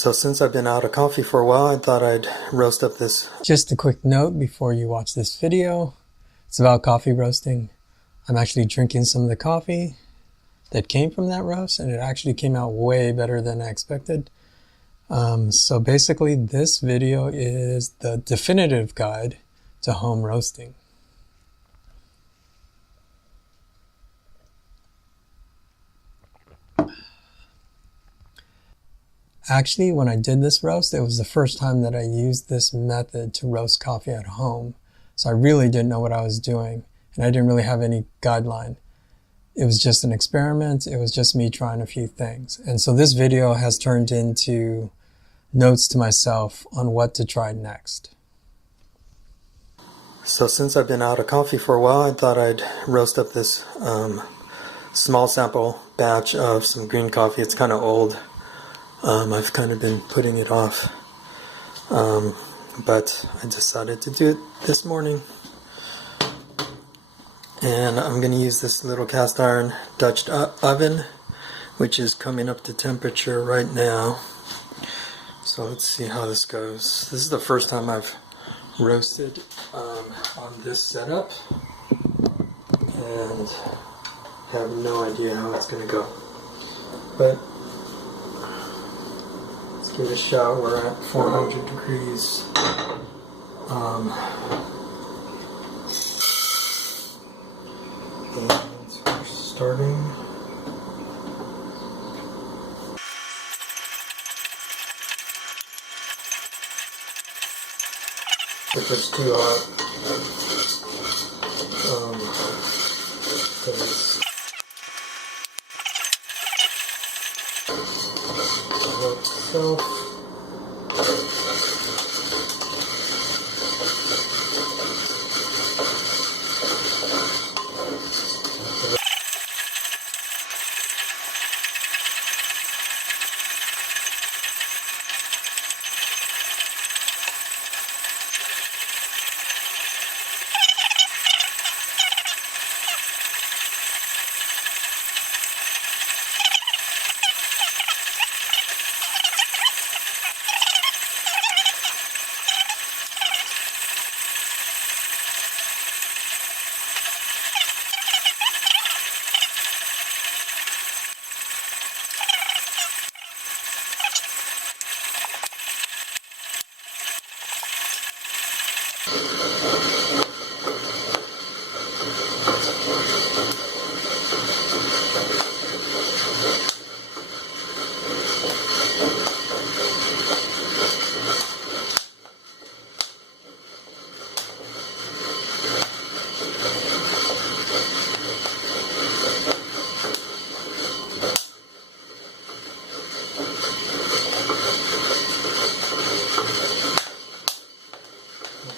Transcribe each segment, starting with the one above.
So since I've been out of coffee for a while, I thought I'd roast up this. Just a quick note before you watch this video. It's about coffee roasting. I'm actually drinking some of the coffee that came from that roast, and it actually came out way better than I expected. So basically this video is the definitive guide to home roasting. Actually, when I did this roast, it was the first time that I used this method to roast coffee at home. So I really didn't know what I was doing, and I didn't really have any guideline. It was just an experiment. It was just me trying a few things. And so this video has turned into notes to myself on what to try next. So since I've been out of coffee for a while, I thought I'd roast up this small sample batch of some green coffee. It's kind of old. I've kind of been putting it off, but I decided to do it this morning. And I'm going to use this little cast iron Dutch oven, which is coming up to temperature right now. So let's see how this goes. This is the first time I've roasted on this setup, and have no idea how it's going to go. But let's give it a shot. We're at 400 degrees. And we're starting. If it's too hot,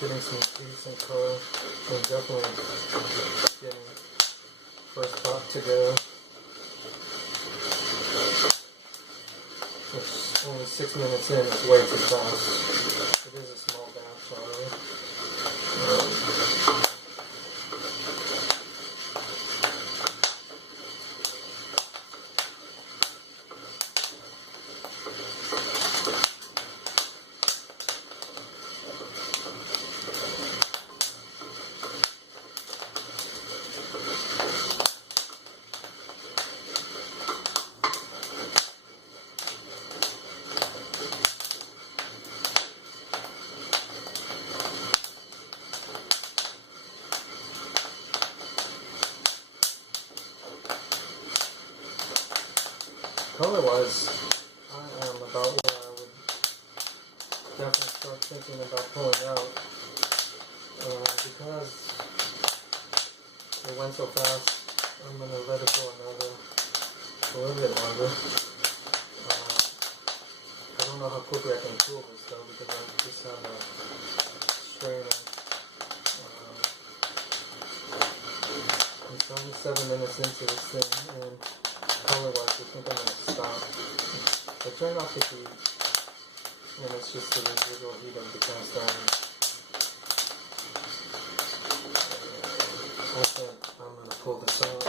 getting some decent color. I'm definitely getting first pot to go. It's only 6 minutes in, it's way too fast. It is a small batch already. Color-wise, I am about where I would definitely start thinking about pulling out, because it went so fast. I'm going to let it go a little bit longer. I don't know how quickly I can cool this though, because I just have a strainer. It's only 7 minutes into this thing, and color-wise, I think I'm going to stop. I turned off the heat, and it's just the residual heat of the cast iron. I think I'm going to pull this out.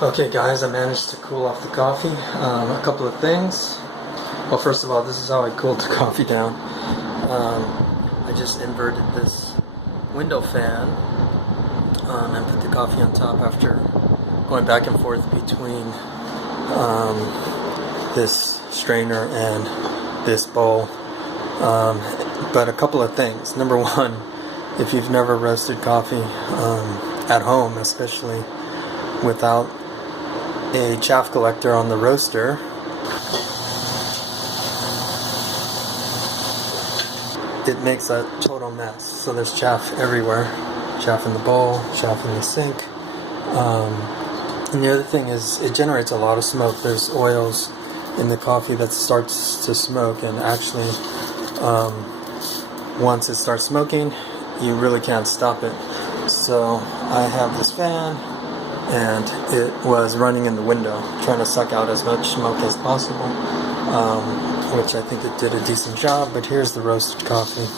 Okay guys, I managed to cool off the coffee. A couple of things. Well, first of all, this is how I cooled the coffee down. I just inverted this window fan and put the coffee on top after going back and forth between this strainer and this bowl. But a couple of things. Number one, if you've never roasted coffee at home, especially without a chaff collector on the roaster, it makes a total mess. So there's chaff everywhere. Chaff in the bowl, chaff in the sink. And the other thing is it generates a lot of smoke. There's oils in the coffee that starts to smoke, and actually once it starts smoking, you really can't stop it. So I have this fan, and it was running in the window, trying to suck out as much smoke as possible, which I think it did a decent job. But here's the roasted coffee.